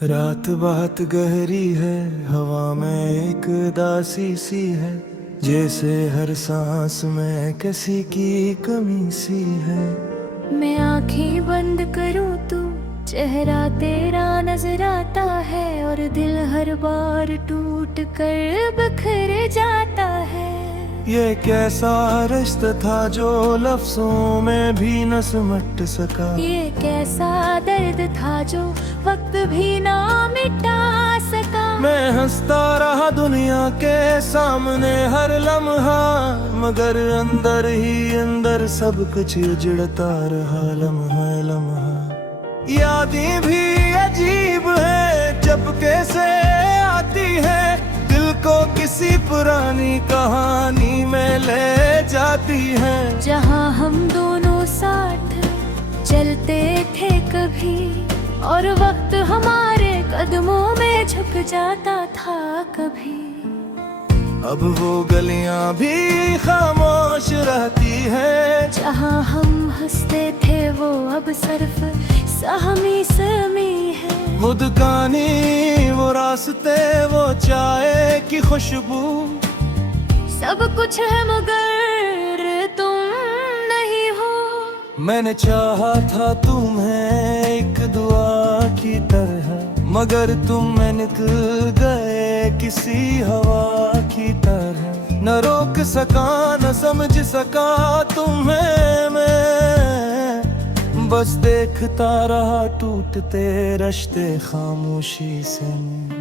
रात बहुत गहरी है, हवा में एक उदासी सी है, जैसे हर सांस में किसी की कमी सी है। मैं आंखें बंद करूं तो चेहरा तेरा नजर आता है, और दिल हर बार टूट कर बिखर जाता है। ये कैसा रिश्ता था जो लफ्जों में भी न समट सका। ये कैसा दर्द था जो वक्त भी ना मिटा सका। मैं हंसता रहा दुनिया के सामने हर लम्हा, मगर अंदर ही अंदर सब कुछ उजड़ता रहा लम्हा लम्हा। यादें भी अजीब है, जब कैसे आती है, दिल को किसी पुरानी कहानी में ले जाती है। जहाँ हम दोनों साथ चलते थे कभी, और वक्त हमारे कदमों में झुक जाता था कभी। अब वो गलियां भी खामोश रहती है। जहाँ हम हंसते थे वो अब सिर्फ सहमी सहमी है। वो दुकानी, वो रास्ते, वो चाय की खुशबू, सब कुछ है मगर तुम नहीं हो। मैंने चाहा था तुम्हें एक दुआ की तरह, मगर तुम में निकल गए किसी हवा की तरह। न रोक सका न समझ सका तुम्हें मैं, बस देखता रहा टूटते रिश्ते खामोशी से मैं।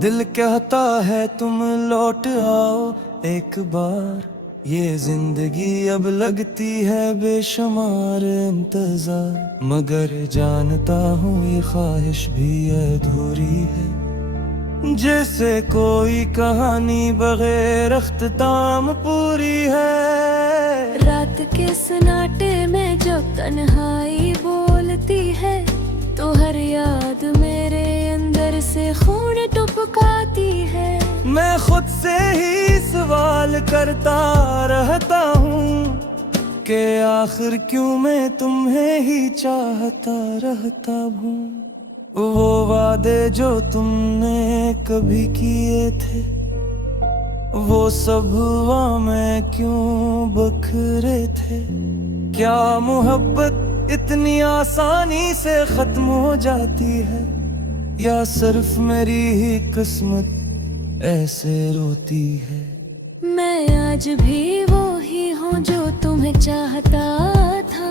दिल कहता है तुम लौट आओ एक बार, ये जिंदगी अब लगती है बेशुमार इंतजार। मगर जानता हूँ ये ख्वाहिश भी अधूरी है, जैसे कोई कहानी बगैर अख्ताम पूरी है। रात के सन्नाटे में जब तन्हाई बोलती है, तो हर याद मेरे अंदर से खून टपकाती है। मैं खुद से ही सवाल करता रहता हूँ कि आखिर क्यों मैं तुम्हें ही चाहता रहता हूँ। वो वादे जो तुमने कभी किए थे, वो सब हुआ मैं क्यों बखरे थे। क्या मोहब्बत इतनी आसानी से खत्म हो जाती है, या सिर्फ मेरी ही किस्मत ऐसे रोती है। मैं आज भी वो ही हूँ जो तुम्हें चाहता था,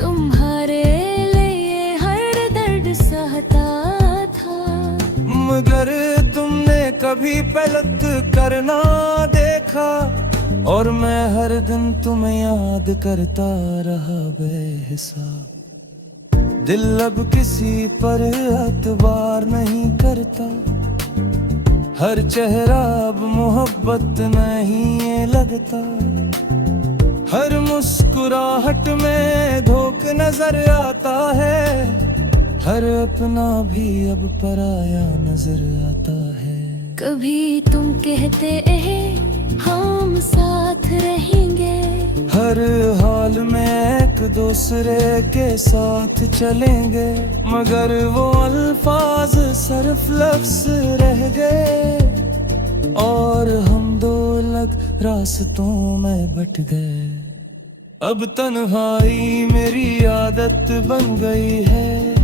तुम्हारे लिए हर दर्द सहता था। मगर तुमने कभी पलक करना देखा, और मैं हर दिन तुम्हें याद करता रहा बेहिसाब। दिल अब किसी पर एतबार नहीं करता, हर चेहरा अब मोहब्बत नहीं ये लगता। हर मुस्कुराहट में धोखा नजर आता है, हर अपना भी अब पराया नजर आता है। कभी तुम कहते हम साथ रहेंगे, हर हाल में एक दूसरे के साथ चलेंगे, मगर वो अल्फाज सिर्फ लफ्ज रह गए, और हम दो अलग रास्तों में बट गए। अब तन्हाई मेरी आदत बन गई है,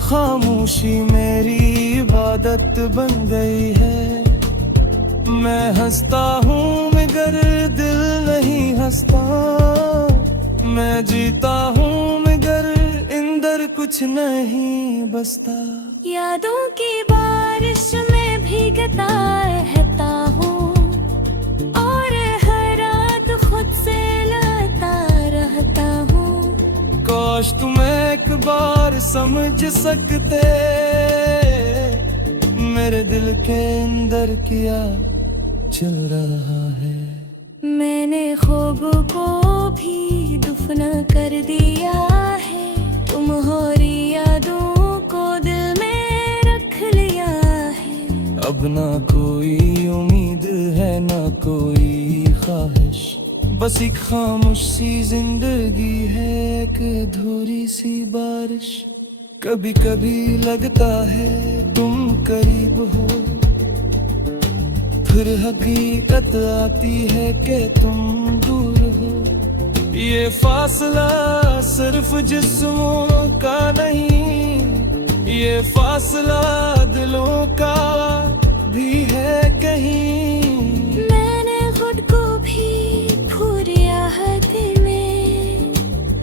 खामोशी मेरी इबादत बन गई है। मैं हंसता हूँ मगर दिल नहीं हंसता, मैं जीता हूँ मगर अंदर कुछ नहीं बसता। यादों की बारिश में भीगता रहता हूँ, और हर रात खुद से लड़ता रहता हूँ। काश तुम एक बार समझ सकते मेरे दिल के अंदर क्या चल रहा है। मैंने ख्वाब को भी दफना कर दिया है। तुम्हारी यादों को दिल में रख लिया है। अब ना कोई उम्मीद है ना कोई ख्वाहिश, बस एक खामोश सी जिंदगी है, एक अधूरी सी बारिश। कभी कभी लगता है तुम करीब हो, फिर हकीकत आती है कि तुम दूर हो। ये फासला सिर्फ जिस्मों का नहीं, ये फासला दिलों का भी है कहीं। मैंने खुद को भी खो दिया है दिल में,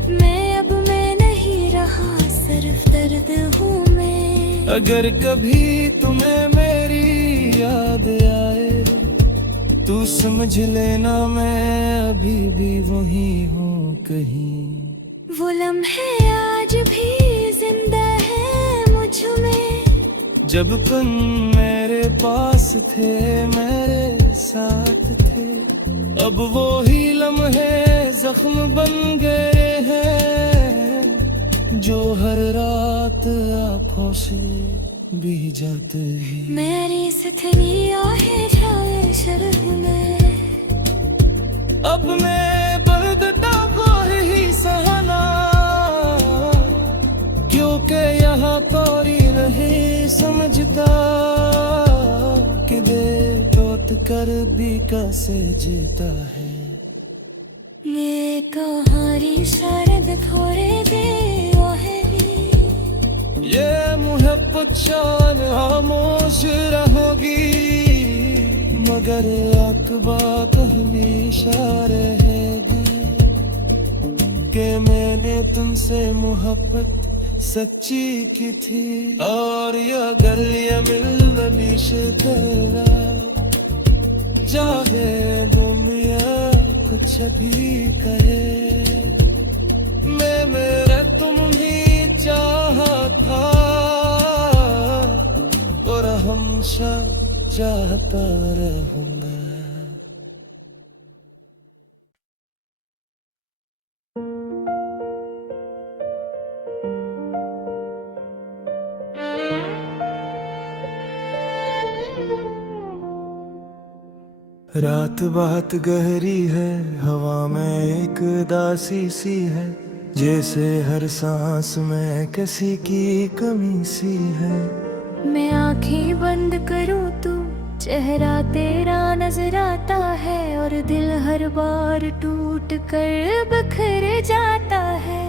मैं नहीं रहा, सिर्फ दर्द हूँ मैं। अगर कभी तुम्हें मेरी याद आए तू समझ लेना मैं अभी भी वही हूँ कहीं। वो लम्हे आज भी जिंदा है मुझ में, जब तुम मेरे पास थे मेरे साथ थे। अब वो ही लम्हे जख्म बन गए हैं, जो हर रात आँखों से भी जाते हैं। मेरी सथनी आहे जाए शर्ह में, अब मैं बर्दता को ही सहना, क्योंकि यहाँ कोई नहीं समझता कि दे लौट कर भी कैसे जीता है। ये कहानी शायद थोड़े दे है, ये मोहब्बत शान खामोश रहोगी, मगर अकबा पहली रहेगी कि मैंने तुमसे मोहब्बत सच्ची की थी। और ये गलियां मिलनीश तेरा जागे दुनिया कुछ भी कहे, मैं मेरा तुम भी चाहा था और हमेशा चाहता रहूंगा। रात बहुत गहरी है, हवा में एक उदासी सी है, जैसे हर सांस में किसी की कमी सी है। मैं आंखें बंद करूं तो चेहरा तेरा नजर आता है, और दिल हर बार टूट कर बिखर जाता है।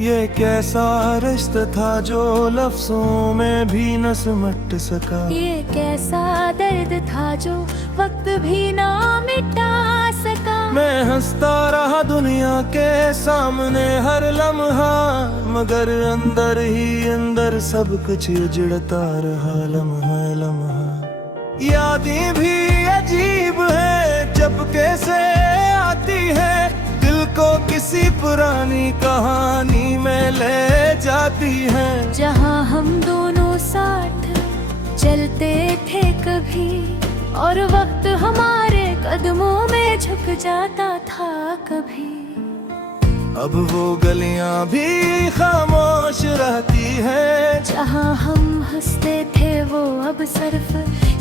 ये कैसा रिश्ता था जो लफ्जों में भी न समट सका, ये कैसा दर्द था जो वक्त भी ना मिटा सका। मैं हंसता रहा दुनिया के सामने हर लम्हा, मगर अंदर ही अंदर सब कुछ उजड़ता रहा लम्हा लम्हा। यादें भी अजीब है जब कैसे आती है, दिल को किसी पुरानी कहानी में ले जाती है। जहाँ हम दोनों साथ चलते थे कभी, और वक्त हमारे कदमों में झुक जाता था कभी। अब वो गलियां भी खामोश रहती है, जहाँ हम हंसते थे वो अब सिर्फ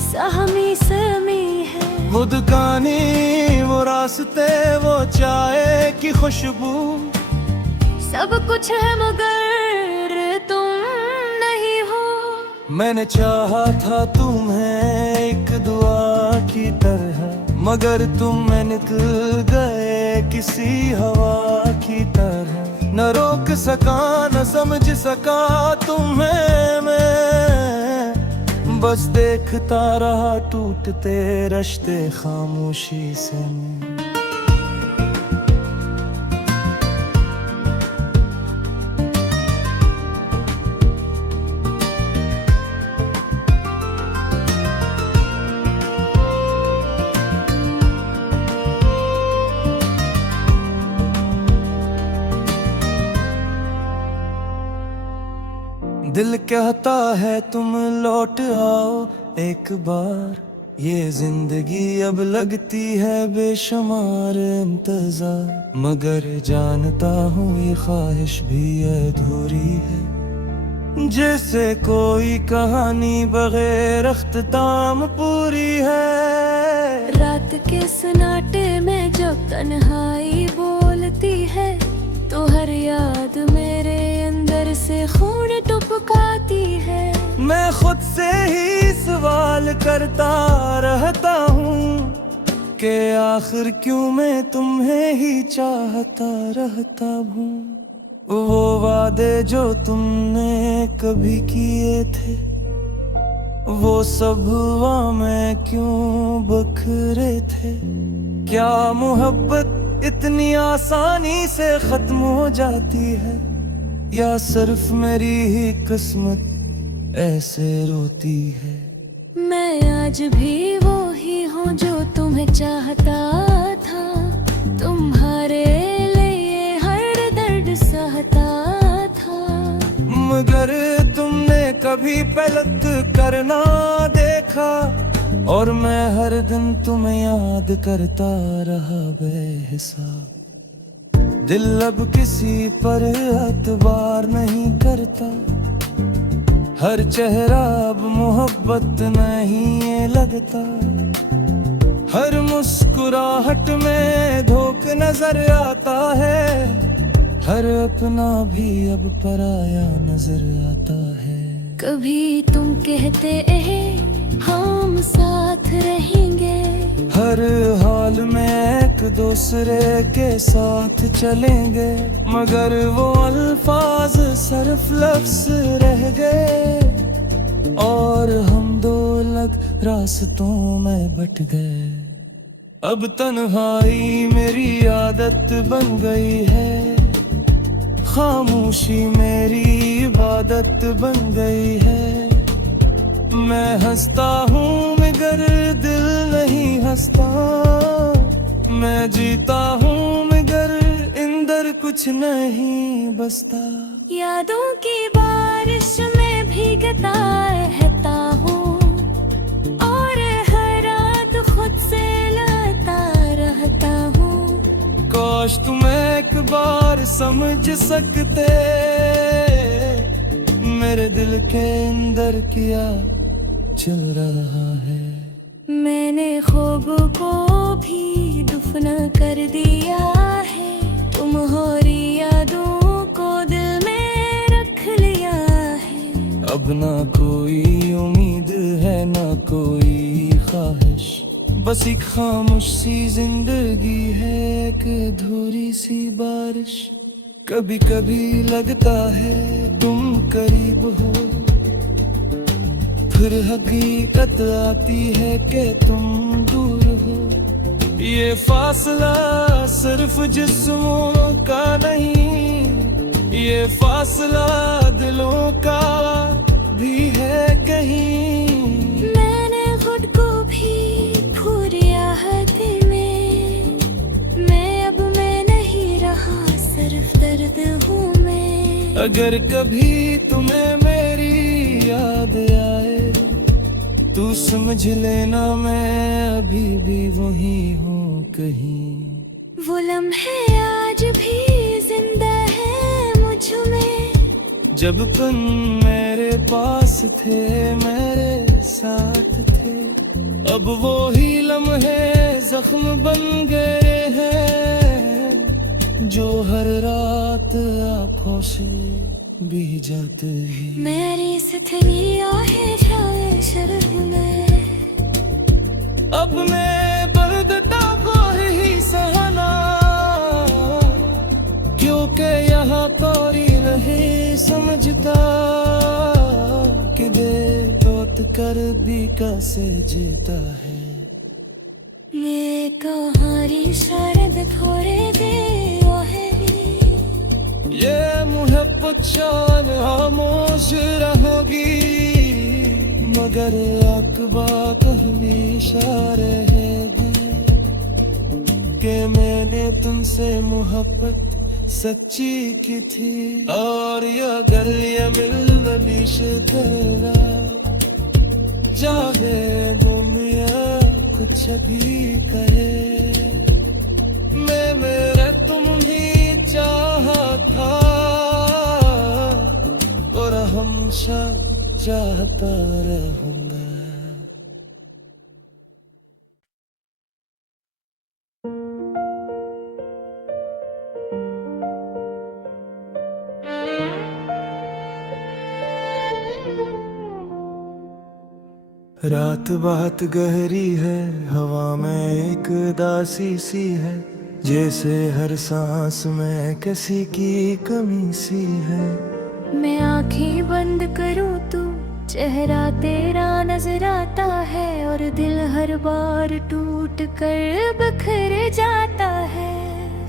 सहमी सहमी है। वो दुकानी वो रास्ते वो चाय की खुशबू, सब कुछ है मगर तुम नहीं हो। मैंने चाहा था तुम्हें एक दुआ की तरह, मगर तुम में निकल गए किसी हवा की तरह। न रोक सका न समझ सका तुम्हें मैं, बस देखता रहा टूटते रिश्ते खामोशी से। दिल कहता है तुम लौट आओ एक बार, ये जिंदगी अब लगती है बेशुमार इंतजार, मगर जानता हूँ ये ख्वाहिश भी अधूरी है। जैसे कोई कहानी बगैर अख्ताम पूरी है। रात के सन्नाटे में जब तन्हाई बोलती है, तो हर याद मेरे अंदर से खून टपकाती है। मैं खुद से ही सवाल करता रहता हूँ कि आखिर क्यों मैं तुम्हें ही चाहता रहता हूँ। वो वादे जो तुमने कभी किए थे, वो सब हुआ मैं क्यों बखरे थे। क्या मोहब्बत इतनी आसानी से खत्म हो जाती है, या सिर्फ मेरी ही किस्मत ऐसे रोती है। मैं आज भी वो ही हूँ जो तुम्हें चाहता था, तुम्हारे लिए हर दर्द सहता था। मगर तुमने कभी पलट करना देखा, और मैं हर दिन तुम्हें याद करता रहा बेहिसाब। दिल अब किसी पर एतबार नहीं करता, हर चेहरा अब मोहब्बत नहीं ये लगता। हर मुस्कुराहट में धोखा नजर आता है, हर अपना भी अब पराया नजर आता है। कभी तुम कहते हम साथ रहेंगे, हर हाल में एक दूसरे के साथ चलेंगे, मगर वो अल्फाज सिर्फ लफ्ज रह गए, और हम दो अलग रास्तों में बट गए। अब तन्हाई मेरी आदत बन गई है, खामोशी मेरी इबादत बन गई है। मैं हंसता हूँ मगर दिल नहीं हंसता, मैं जीता हूँ मगर अंदर कुछ नहीं बसता। यादों की बारिश में भीगता रहता हूँ, और हर रात खुद से लड़ता रहता हूँ। काश तुम एक बार समझ सकते मेरे दिल के अंदर क्या चल रहा है। मैंने ख्वाब को भी दफन कर दिया है, तुम्हारी यादों को दिल में रख लिया है। अब ना कोई उम्मीद है ना कोई ख्वाहिश, बस एक खामोश सी जिंदगी है, एक अधूरी सी बारिश। कभी कभी लगता है तुम करीब हो, फिर हकीकत आती है कि तुम दूर हो। ये फासला सिर्फ जिस्मों का नहीं, ये फासला दिलों का भी है कहीं। मैंने खुद को भी खो दिया है दिल में, मैं अब मैं नहीं रहा, सिर्फ दर्द हूँ मैं। अगर कभी तुम्हें मेरी याद आए, तू समझ लेना मैं अभी भी वही हूँ कहीं। वो लम्हे आज भी जिंदा है मुझ में, जब तुम मेरे पास थे मेरे साथ थे। अब वो ही लम्हे जख्म बन गए हैं, जो हर रात आँखों से भी जाते हैं। मेरी सथनी आहे जाए शर्म में, अब मैं बरदता को ही सहना, क्योंकि यहाँ कोई नहीं समझता कि दे दोत कर भी कैसे जीता है। मैं कहानी शारद थोड़े दे है, ये मोहब्बत शान खामोश रहोगी, मगर अकबा कहली इशारे है कि मैंने तुमसे मोहब्बत सच्ची की थी। और ये गलियां मिल तेरा जागे दुनिया कुछ भी कहे, मैं मेरा तुम ही चाहा था और हमेशा चाहता रहूंगा। रात बहुत गहरी है, हवा में एक उदासी सी है, जैसे हर सांस में किसी की कमी सी है। मैं आंखें बंद करूं तो चेहरा तेरा नजर आता है, और दिल हर बार टूट कर बिखर जाता है।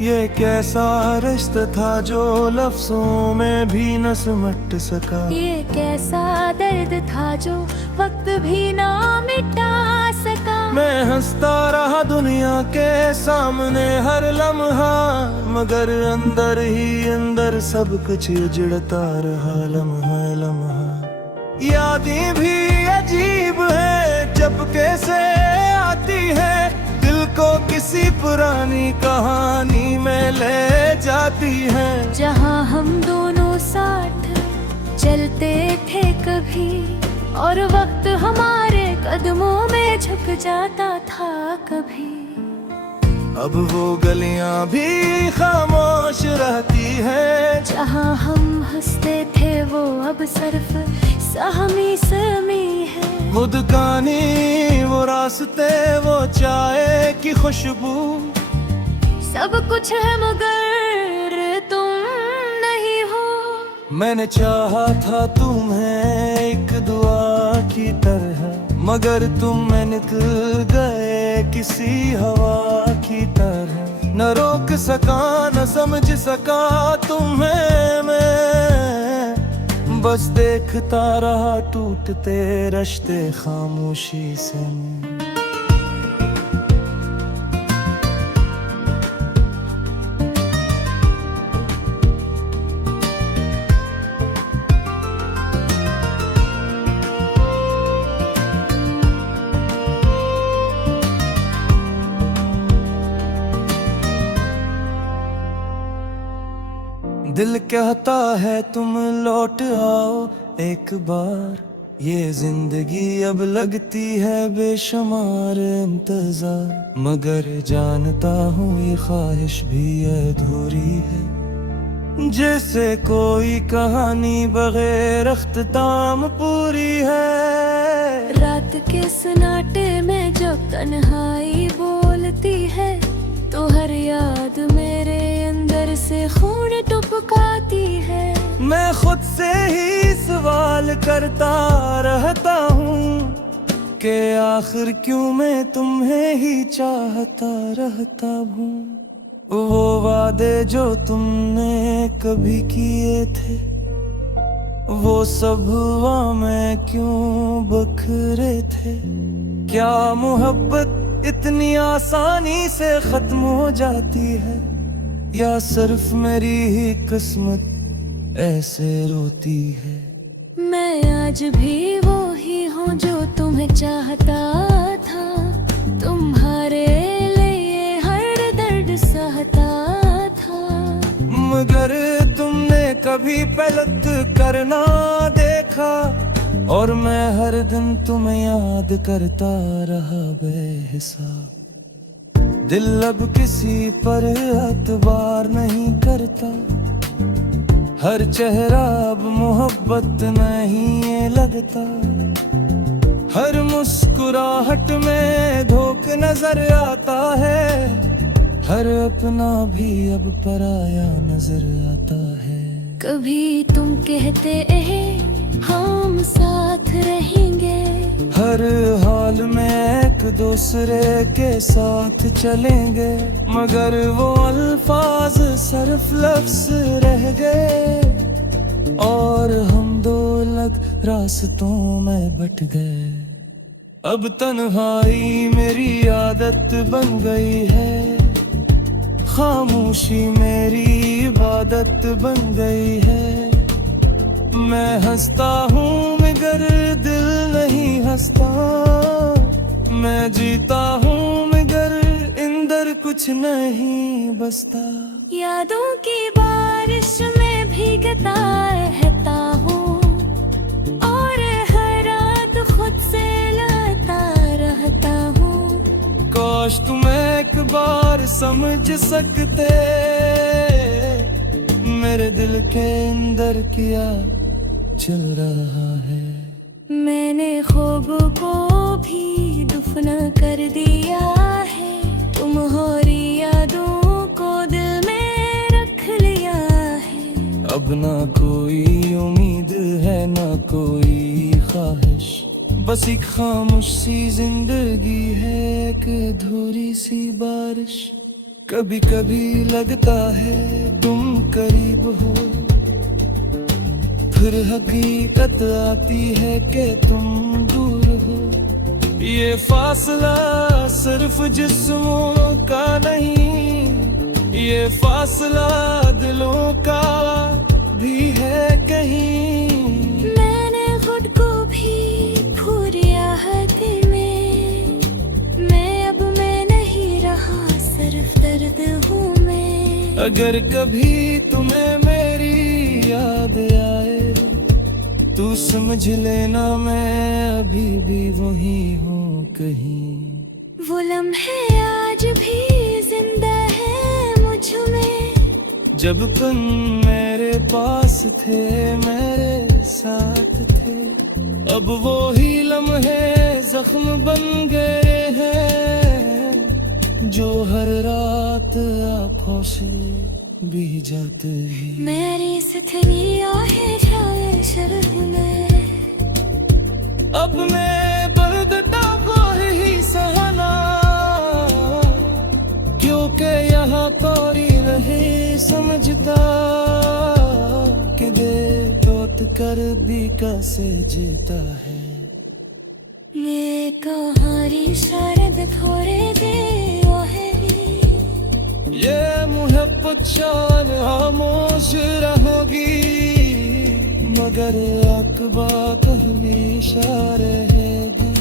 ये कैसा रिश्ता था जो लफ्जों में भी न समट सका, ये कैसा दर्द था जो वक्त भी ना मिटा सका। मैं हंसता रहा दुनिया के सामने हर लम्हा, मगर अंदर ही अंदर सब कुछ उजड़ता रहा लम्हा लम्हा। यादें भी अजीब है जब कैसे आती है, दिल को किसी पुरानी कहानी में ले जाती है। जहाँ हम दोनों साथ चलते थे कभी, और वक्त हमारे कदमों में झुक जाता था कभी। अब वो गलियां भी खामोश रहती है, जहाँ हम हंसते थे वो अब सिर्फ सहमी सहमी है। वो दुकानी, वो रास्ते, वो चाय की खुशबू, सब कुछ है मगर तुम नहीं हो। मैंने चाहा था तुम्हें एक दुआ की तरह, मगर तुम में निकल गए किसी हवा की तरह। न रोक सका न समझ सका तुम्हें मैं, बस देखता रहा टूटते रिश्ते खामोशी से मैं। दिल कहता है तुम लौट आओ एक बार, ये जिंदगी अब लगती है बेशुमार इंतजार। मगर जानता हूँ ये ख्वाहिश भी अधूरी है, जैसे कोई कहानी बगैर अख्ताम पूरी है। रात के सन्नाटे में जब तन्हाई बोलती है, तो हर याद मेरे अंदर से खून टपकाती है। मैं खुद से ही सवाल करता रहता हूँ कि आखिर क्यों मैं तुम्हें ही चाहता रहता हूँ। वो वादे जो तुमने कभी किए थे, वो सब हुआ मैं क्यों बखरे थे। क्या मोहब्बत इतनी आसानी से खत्म हो जाती है, या सिर्फ मेरी ही किस्मत ऐसे रोती है। मैं आज भी वो ही हूँ जो तुम्हें चाहता था, तुम्हारे लिए हर दर्द सहता था। मगर तुमने कभी पलट करना देखा, और मैं हर दिन तुम्हें याद करता रहा बेहिसाब। दिल अब किसी पर एतबार नहीं करता, हर चेहरा अब मोहब्बत नहीं ये लगता। हर मुस्कुराहट में धोखा नजर आता है, हर अपना भी अब पराया नजर आता है। कभी तुम कहते हम साथ रहेंगे, हर हाल में एक दूसरे के साथ चलेंगे, मगर वो अल्फाज सिर्फ लफ्ज रह गए, और हम दो अलग रास्तों में बट गए। अब तन्हाई मेरी आदत बन गई है, खामोशी मेरी इबादत बन गई है। मैं हंसता हूँ मगर दिल नहीं हंसता, मैं जीता हूँ कुछ नहीं बसता। यादों की बारिश में भीगता रहता हूँ और हर रात खुद से लड़ता रहता हूँ। काश तुम एक बार समझ सकते मेरे दिल के अंदर क्या चल रहा है। मैंने ख्वाब को भी दफन कर दिया है, तुम्हारी यादों को दिल में रख लिया है। अब ना कोई उम्मीद है ना कोई ख्वाहिश, बस एक खामोश सी जिंदगी है, एक अधूरी सी बारिश। कभी कभी लगता है तुम करीब हो, फिर हकीकत आती है कि तुम दूर हो। ये फासला सिर्फ जिस्मों का नहीं, ये फासला दिलों का भी है कहीं। मैंने खुद को भी खो दिया है दिल में, मैं अब मैं नहीं रहा, सिर्फ दर्द हूँ मैं। अगर कभी तुम्हें मेरी याद आए तू समझ लेना मैं अभी भी वही हूँ कहीं। वो लम्हे आज भी जिंदा है मुझ में, जब तुम मेरे पास थे मेरे साथ थे। अब वो ही लम्हे जख्म बन गए हैं जो हर रात आँखों से भी जाते हैं। मेरी सथनिया है शायद शर्ह में, अब मैं बर्द को ही सहना, क्योंकि यहाँ कोई नहीं समझता कि दे दोत कर भी कैसे जीता है। ये कहानी शायद थोड़े दे है, ये मुहब्बत शान खामोश रहोगी, मगर अकबा कहली रहेगी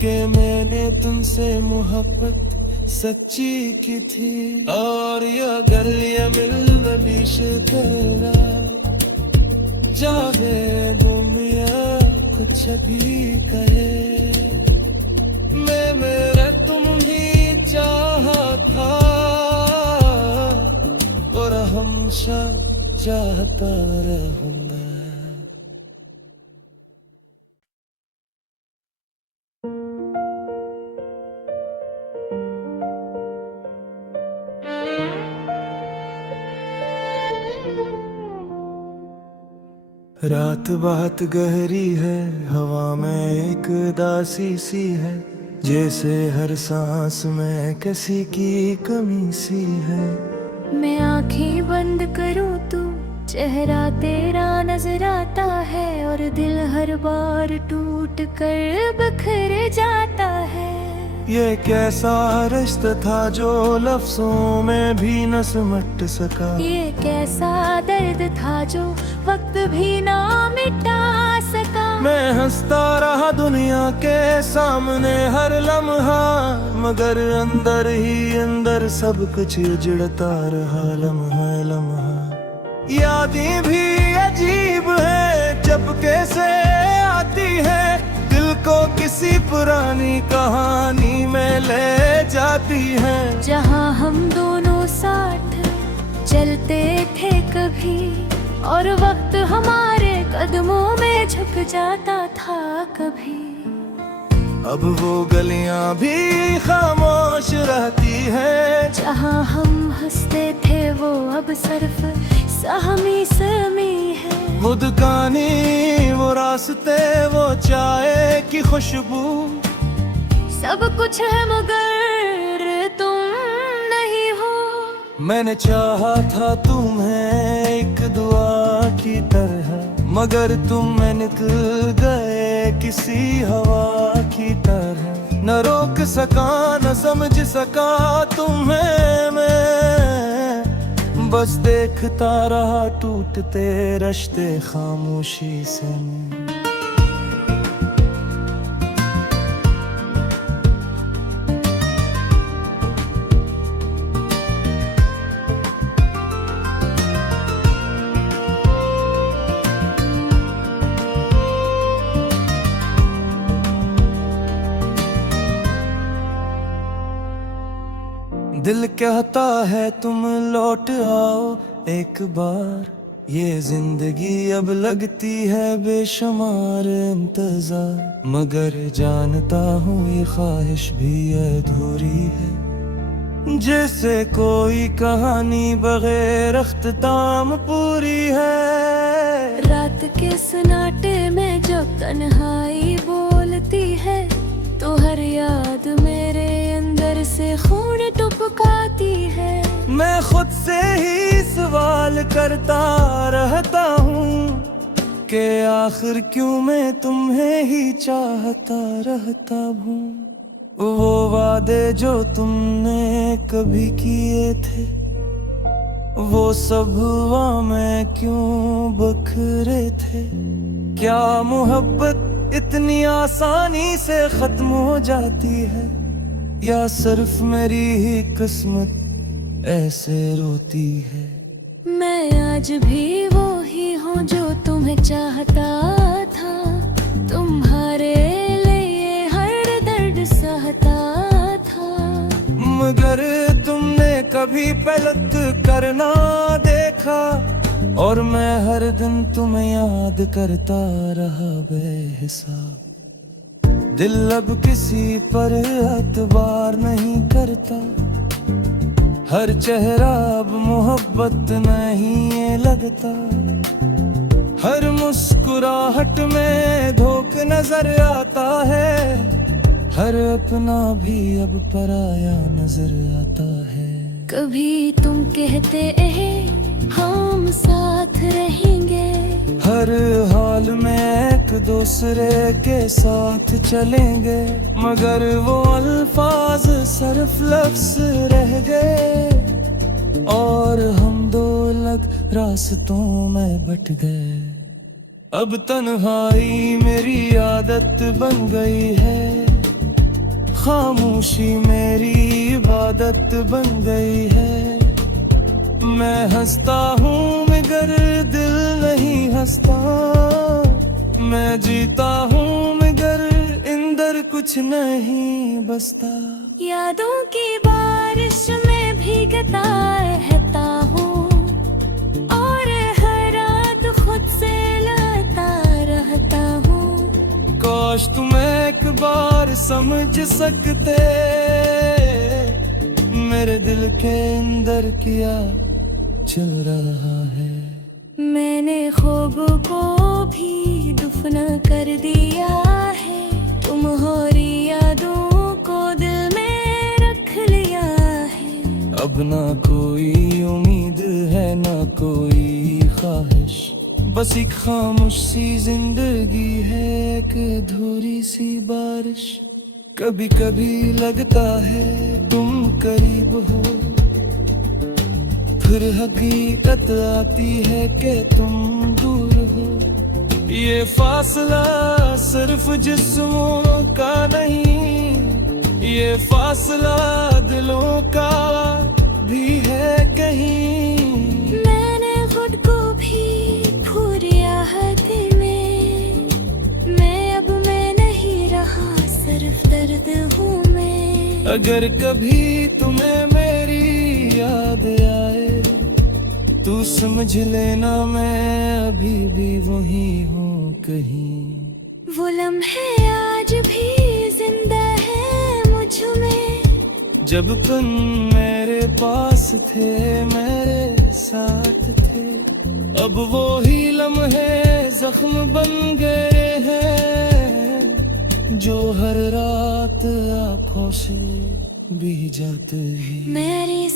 कि मैंने तुमसे मोहब्बत सच्ची की थी। और ये गलियां मिलवनीश तेरा जावे दुनिया कुछ भी कहे, मैं मेरा तुम ही चाहा था और हमेशा चाहता रहूंगा। रात बहुत गहरी है, हवा में एक दासी सी है, जैसे हर सांस में किसी की कमी सी है। मैं आंखें बंद करूं तो चेहरा तेरा नजर आता है और दिल हर बार टूट कर बिखर जाता है। ये कैसा रिश्ता था जो लफ्जों में भी न समट सका, ये कैसा दर्द था जो वक्त भी ना मिटा सका। मैं हंसता रहा दुनिया के सामने हर लम्हा, मगर अंदर ही अंदर सब कुछ उजड़ता रहा लम्हा लम्हा। यादें भी अजीब है जब कैसे आती है, दिल को किसी पुरानी कहानी में ले जाती है। जहाँ हम दोनों साथ चलते थे कभी और वक्त हमारे कदमों में झुक जाता था कभी। अब वो गलियां भी खामोश रहती है, जहाँ हम हंसते थे वो अब सिर्फ सहमी सहमी है। वो दुकानी वो रास्ते वो चाय की खुशबू, सब कुछ है मगर तुम नहीं हो। मैंने चाहा था तुम्हें एक दुआ की तरह, मगर तुम निकल गए किसी हवा की तरह। न रोक सका न समझ सका तुम्हें मैं, बस देखता रहा टूटते रिश्ते खामोशी से। दिल कहता है तुम लौट आओ एक बार, ये जिंदगी अब लगती है बेशुमार इंतजार। मगर जानता हूँ ये ख्वाहिश भी अधूरी है, जैसे कोई कहानी बगैर अख्ताम पूरी है। रात के सन्नाटे में जब तन्हाई बोलती है, तो हर याद मेरे अंदर से खून टपकाती है। मैं खुद से ही सवाल करता रहता हूँ कि आखिर क्यों मैं तुम्हें ही चाहता रहता हूँ। वो वादे जो तुमने कभी किए थे, वो सब हुआ मैं क्यों बखरे थे। क्या मोहब्बत इतनी आसानी से खत्म हो जाती है, या सिर्फ मेरी ही किस्मत ऐसे रोती है। मैं आज भी वो ही हूँ जो तुम्हें चाहता था, तुम्हारे लिए हर दर्द सहता था। मगर तुमने कभी पलट करना देखा, और मैं हर दिन तुम्हें याद करता रहा बेहिसाब। दिल अब किसी पर एतबार नहीं करता, हर चेहरा अब मोहब्बत नहीं ये लगता। हर मुस्कुराहट में धोखा नजर आता है, हर अपना भी अब पराया नजर आता है। कभी तुम कहते हम साथ रहेंगे, हर हाल में एक दूसरे के साथ चलेंगे। मगर वो अल्फाज सिर्फ लफ्ज रह गए, और हम दो अलग रास्तों में बट गए। अब तन्हाई मेरी आदत बन गई है, खामोशी मेरी इबादत बन गई है। मैं हंसता हूँ मगर दिल नहीं हंसता, मैं जीता हूँ मगर अंदर कुछ नहीं बसता। यादों की बारिश में भीगता रहता हूँ, और हर रात खुद से लड़ता रहता हूँ। काश तुम एक बार समझ सकते मेरे दिल के अंदर क्या चल रहा है। मैंने ख्वाब को भी दफन कर दिया है, तुम्हारी यादों को दिल में रख लिया है। अब ना कोई उम्मीद है ना कोई ख्वाहिश, बस एक खामोश सी जिंदगी है, एक अधूरी सी बारिश। कभी कभी लगता है तुम करीब हो, फिर हकीकत आती है कि तुम दूर हो। ये फासला सिर्फ जिस्मों का नहीं, ये फासला दिलों का भी है कहीं। मैंने खुद को भी खो दिया है दिल में, मैं अब मैं नहीं रहा, सिर्फ दर्द हूँ मैं। अगर कभी तुम्हें मेरी याद आए, तू समझ लेना मैं अभी भी वही हूँ कहीं। वो लम्हे आज भी जिंदा है मुझ में, जब तुम मेरे पास थे मेरे साथ थे। अब वो ही लम्हे जख्म बन गए हैं, जो हर रात आँखों से भी जाते हैं। मेरी